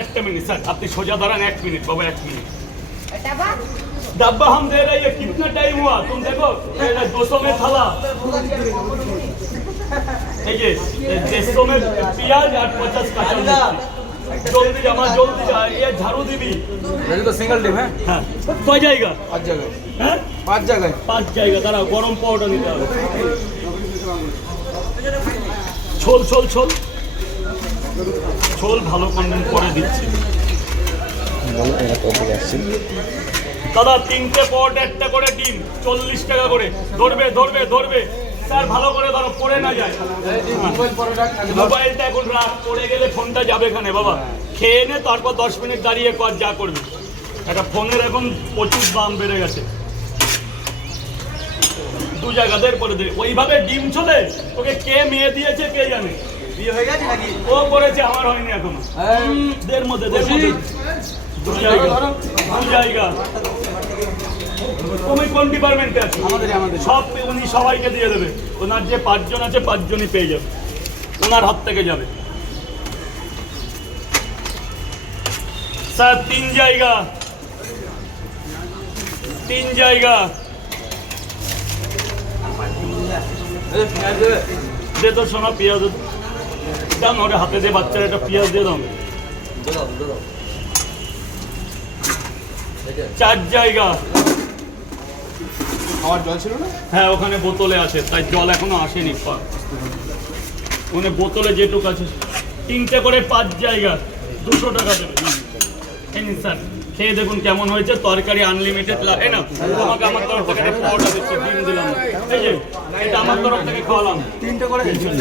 एक minute sir, अपनी सोजा दारान 1 मिनट बाबा 1 मिनट। डब्बा हम दे रहे हैं, कितना टाइम हुआ तुम देखो, 200 में थाला, ये 150 में प्याज और 50 काचा मिर्ची। जल्दी जा, ये झाड़ू दीबी। ये तो सिंगल डिम है। हाँ, कय जाएगा? 5 जगह। हाँ? 5 जगह। 5 जाएगा, दाঁড়া গরম পাউডার নিতে হবে। ছোল ছোল ছোল ছোল ভালো কন্টেন্ট করে দিচ্ছি দাদা। 3টে পট, একটা করে ডিম, 40 টাকা করে। ধরবে ধরবে ধরবে স্যার, ভালো করে ধরো, পড়ে না যায়। মোবাইলটা এখন রাখ, পড়ে গেলে ফোনটা যাবে এখানে বাবা। খেয়ে নে, তারপর 10 মিনিট দাঁড়িয়ে কর যা করবি। একটা ফোনের এখন প্রচুর দাম বেড়ে গেছে। 2 জায়গাদের পরে দে ওইভাবে ডিম চলে। ওকে কে মেয়ে দিয়েছে কে জানে। বিয়ে হয়ে গেছে নাকি? ও করেছে, আমার হয়নি এখনো। দের মধ্যে 2 জায়গা। তুমি কোন ডিপার্টমেন্টে আছো? আমাদের সব উনি সবাইকে দিয়ে দেবে। ওনার যে 5 জন আছে 5 জনই পেয়ে যাবে, ওনার হাত থেকে যাবে। স্যার 3 জায়গা, 3 জায়গা দে তো। সোনা পেঁয়াজ দাম, ওটা হাতে দিয়ে বাচ্চার একটা পেঁয়াজ দিয়ে দাও। 4 জায়গা। খাওয়ার জল ছিল না? হ্যাঁ, ওখানে বোতলে আছে, তাই জল এখনো আসেনি। ওখানে বোতলে যেটুকু আছে। 3টে করে 5 জায়গা, 200 টাকা দেবে। স্যার খেয়ে দেখুন কেমন হয়েছে। তরকারি আনলিমিটেড লাগে না। তোমাকে আমার তরফ থেকে একটা পরোটা দিচ্ছি, ডিম দিলাম। এই যে এটা আমার তরফ থেকে খাওয়ালাম। 3টে করে